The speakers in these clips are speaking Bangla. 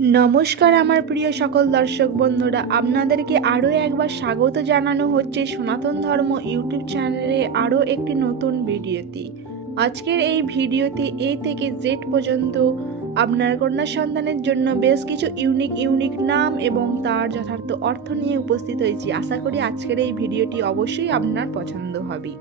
নমস্কার আমার প্রিয় সকল দর্শক বন্ধুরা। আপনাদেরকে আরও একবার স্বাগত জানানো হচ্ছে সনাতন ধর্ম ইউটিউব চ্যানেলে আরও একটি নতুন ভিডিওতে। আজকের এই ভিডিওতে এ থেকে জেড পর্যন্ত আপনার কন্যা সন্তানের জন্য বেশ কিছু ইউনিক ইউনিক নাম এবং তার যথার্থ অর্থ নিয়ে উপস্থিত হয়েছি। আশা করি আজকের এই ভিডিওটি অবশ্যই আপনার পছন্দ হবে।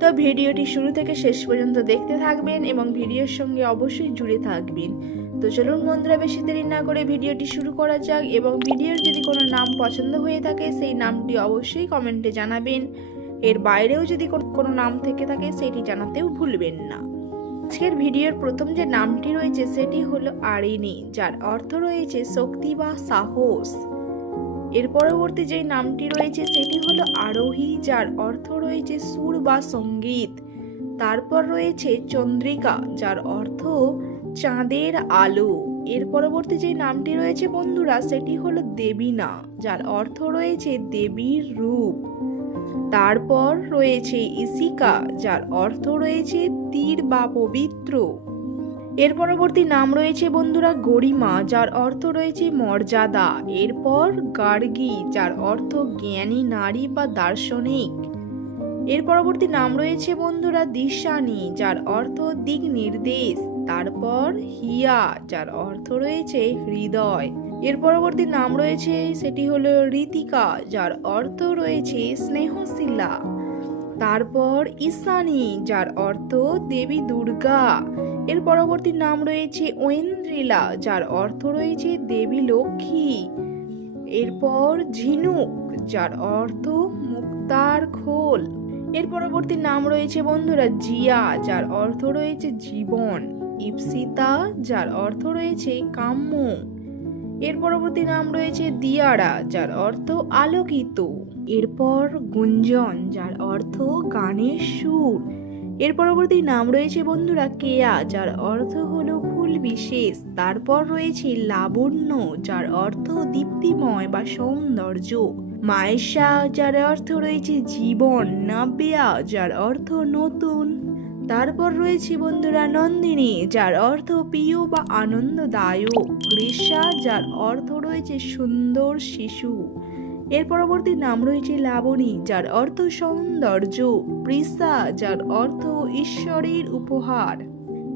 তো ভিডিওটি শুরু থেকে শেষ পর্যন্ত দেখতে থাকবেন এবং ভিডিওর সঙ্গে অবশ্যই জুড়ে থাকবেন। তো চলুন বন্ধুরা, বেশি দেরি না করে ভিডিওটি শুরু করা যাক এবং ভিডিওর যদি কোনো নাম পছন্দ হয়ে থাকে, সেই নামটি অবশ্যই কমেন্টে জানাবেন। এর বাইরেও যদি কোনো নাম থেকে থাকে, সেটি জানাতেও ভুলবেন না। আজকের ভিডিওর প্রথম যে নামটি রয়েছে, সেটি হলো আরিণী, যার অর্থ রয়েছে শক্তি বা সাহস। এর পরবর্তী যে নামটি রয়েছে, সেটি হলো আরোহী, যার অর্থ রয়েছে সুর বা সংগীত। তারপর রয়েছে চন্দ্রিকা, যার অর্থ চাঁদের আলো। এর পরবর্তী যে নামটি রয়েছে বন্ধুরা, সেটি হলো দেবীনা যার অর্থ রয়েছে দেবীর রূপ। তারপর রয়েছে ইসিকা, যার অর্থ রয়েছে তীর বা পবিত্র। এর পরবর্তী নাম রয়েছে বন্ধুরা গরিমা, যার অর্থ রয়েছে মর্যাদা। এরপর গার্গী, যার অর্থ জ্ঞানী, নারী বা দার্শনিক। এর পরবর্তী নাম রয়েছে বন্ধুরা দিশানি, যার অর্থ দিক নির্দেশ। তারপর হিয়া, যার অর্থ রয়েছে হৃদয়। এর পরবর্তী নাম রয়েছে, সেটি হলো ঋতিকা, যার অর্থ রয়েছে স্নেহশিলা। তারপর ঈশানী, যার অর্থ দেবী দুর্গা। এর পরবর্তী নাম রয়েছে ঐন্দ্রিলা, যার অর্থ রয়েছে দেবী লক্ষ্মী। এরপর ঝিনুক, যার অর্থ মুক্তার খোল। এর পরবর্তী নাম রয়েছে বন্ধুরা জিয়া, যার অর্থ রয়েছে জীবন। ইপসিতা, যার অর্থ রয়েছে কাম্য। এর পরবর্তী নাম রয়েছে দিয়ারা, যার অর্থ আলোকিত। এরপর গুঞ্জন, যার অর্থ গানের সুর। এর পরবর্তী নাম রয়েছে বন্ধুরা কেয়া, যার অর্থ হলো ফুল বিশেষ। তারপর রয়েছে লাবণ্য, যার অর্থ দীপ্তিময় বা সৌন্দর্য। মায়েশা, যার অর্থ রয়েছে জীবন। নাব্যা যার অর্থ নতুন। তারপর রয়েছে বন্ধুরা নন্দিনী, যার অর্থ প্রিয় বা আনন্দদায়ক। ঋষা যার অর্থ রয়েছে সুন্দর শিশু। এর পরবর্তী নাম রয়েছে লাবণী, যার অর্থ সৌন্দর্য পৃষা যার অর্থ ঈশ্বরের উপহার।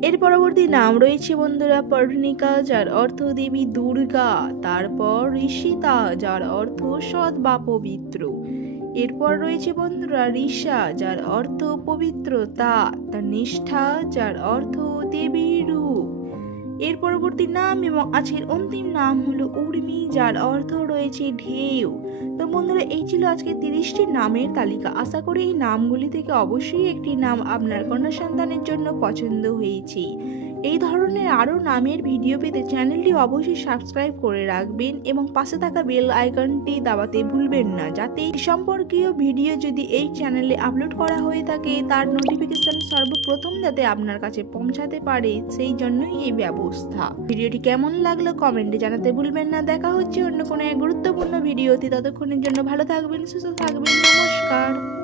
এর পরবর্তী নাম রয়েছে বন্ধুরা পর্ণিকা, যার অর্থ দেবী দুর্গা, তারপর ঋষিতা, যার অর্থ সৎ বা পবিত্র। এরপর রয়েছে বন্ধুরা ঋষা, যার অর্থ পবিত্রতা, তার নিষ্ঠা, যার অর্থ দেবীর রূপ। এর পরবর্তী নাম এবং আজকের অন্তিম নাম হলো উর্মি, যার অর্থ রয়েছে ঢেউ। তো বন্ধুরা, এই ছিল আজকে তিরিশটি নামের তালিকা। আশা করি এই নামগুলি থেকে অবশ্যই একটি নাম আপনার কন্যা সন্তানের জন্য পছন্দ হয়েছে। এই ধরনের আরও নামের ভিডিও পেতে চ্যানেলটি অবশ্যই সাবস্ক্রাইব করে রাখবেন এবং পাশে থাকা বেল আইকনটি দাবাতে ভুলবেন না। যাতে এই সম্পর্কীয় ভিডিও যদি এই চ্যানেলে আপলোড করা হয়ে থাকে, তার নোটিফিকেশন সর্বপ্রথম যাতে আপনার কাছে পৌঁছাতে পারে, সেই জন্যই এই ব্যবস্থা। ভিডিওটি কেমন লাগল কমেন্টে জানাতে ভুলবেন না। দেখা হচ্ছে অন্য কোনো এক গুরুত্বপূর্ণ ভিডিওতে। ততক্ষণের জন্য ভালো থাকবেন, সুস্থ থাকবেন। নমস্কার।